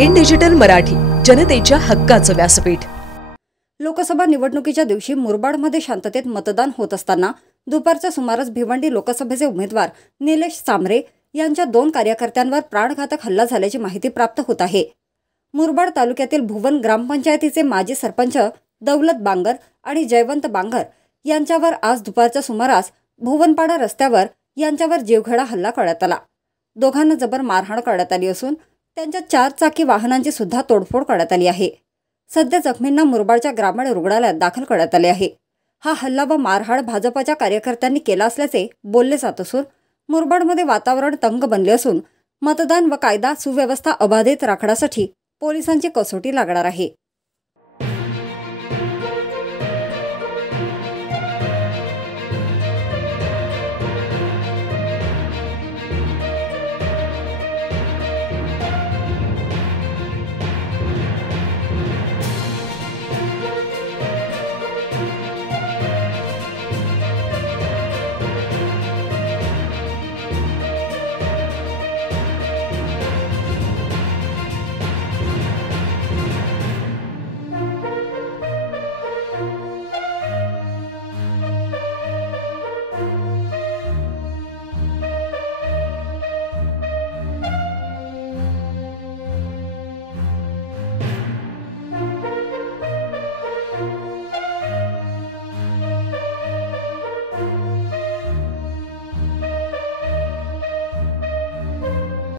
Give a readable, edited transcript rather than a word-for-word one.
In digital Marathi, जनतेच्या हक्काचं व्यासपीठ। लोकसभा निवडणुकीच्या दिवशी मुरबाडमध्ये शांततेत मतदान होत असताना दुपारच्या सुमारास भिवंडी लोकसभेचे उमेदवार निलेश सांबरे यांच्या 2 कार्यकर्त्यांवर प्राणघातक हल्ला झाल्याची माहिती प्राप्त होत आहे। मुरबाड तालुक्यातील भुवन ग्रामपंचायतीचे माजी सरपंच दौलत बांगर आणि जयवंत बांगर यांच्यावर आज दुपारच्या सुमारास भुवनपाडा रस्त्यावर यांच्यावर जीवघेडा हल्ला करण्यात आला। दोघांना जबर मारहाण करण्यात आली असून त्यांच्या 4 चाकी वाहनांची सुद्धा तोडफोड करण्यात आली आहे। सध्या जखमींना मुरबाडच्या ग्रामीण रुग्णालयात दाखल करण्यात आले आहे। हा हल्ला व मारहाण भाजपच्या कार्यकर्त्यांनी केला असल्याचे बोलले जात असून मुरबाडमध्ये वातावरण तंग बनले असून मतदान व कायदा सुव्यवस्था अबाधित राखण्यासाठी पोलिसांची कसोटी लागणार आहे।